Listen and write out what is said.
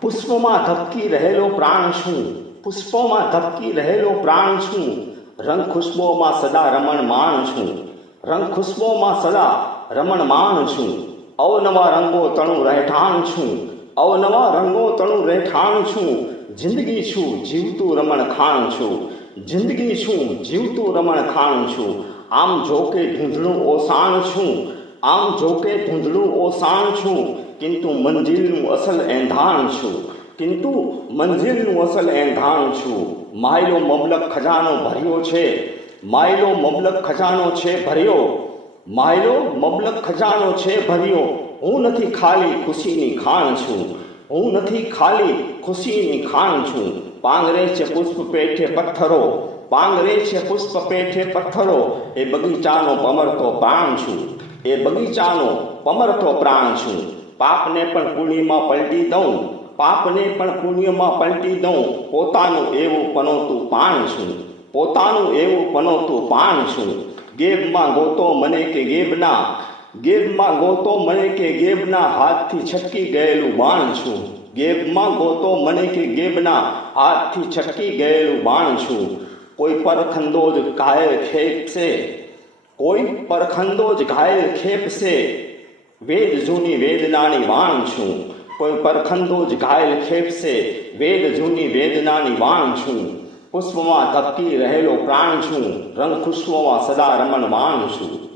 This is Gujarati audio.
પુષ્પમાં ધબકી રહેલો પ્રાણ છું. પુષ્પોમાં ધબકી રહેલો પ્રાણ છું. રંગ ખુશ્બોમાં સદા રમણ માણ છું. રંગ ખુશ્બોમાં સદા રમણ માણ છું. અવનવા રંગો તણું રહેઠાણ છું. અવનવા રંગો તણું રહેઠાણ છું. જિંદગી છું, જીવતું રમણ ખાણ છું. જિંદગી છું, જીવતું રમણ ખાણ છું. આમ જોકે ધૂંધળું ઓસાણ છું. આમ જોકે ધૂંધળું ઓસાણ છું, કિંતુ મંજિલનું અસલ એંધાણ છું, કિંતુ મંજિલનું અસલ એંધાણ છું. માયલો મબલક ખજાનો ભર્યો છે, માયલો મબલક ખજાનો છે ભર્યો, માયલો મબલક ખજાનો છે ભર્યો. હું નથી ખાલી ખુશીની ખાણ છું, હું નથી ખાલી ખુશીની ખાણ છું. પાંગરે છે પુષ્પ પેઠે પથ્થરો પાંગરે છે પુષ્પ પેઠે પથ્થરો. એ બગીચાનો પમરતો પ્રાણ છું. એ બગીચાનો પમરતો પ્રાણ છું. પાપને પણ પુણ્યમાં પલટી દઉં. પાપને પણ પુણ્યમાં પલટી દઉં. પોતાનું એવું પનોતું પાણ છું. પોતાનું એવું પનોતું પાણ છું. ગેબમાં ગોતો મને કે ગેબના. ગેબમાં ગોતો મને કે ગેબના. હાથથી છટકી ગયેલું બાણ છું. ગેબમાં ગોતો મને કે ગેબના. હાથથી છટકી ગયેલું બાણ છું. કોઈ પરખંદો જ ઘાયલ ખેપશે, કોઈ પરખંદો જ ઘાયલ ખેપશે, વેદ જૂની વેદનાની વાણ છું, કોઈ પરખંદો જ ઘાયલ ખેપશે, વેદ જૂની વેદનાની વાણ છું, પુષ્પમાં તપકી રહેલો પ્રાણ છું, રંગ ખુશ્બોમાં સદા રમણ માણ છું.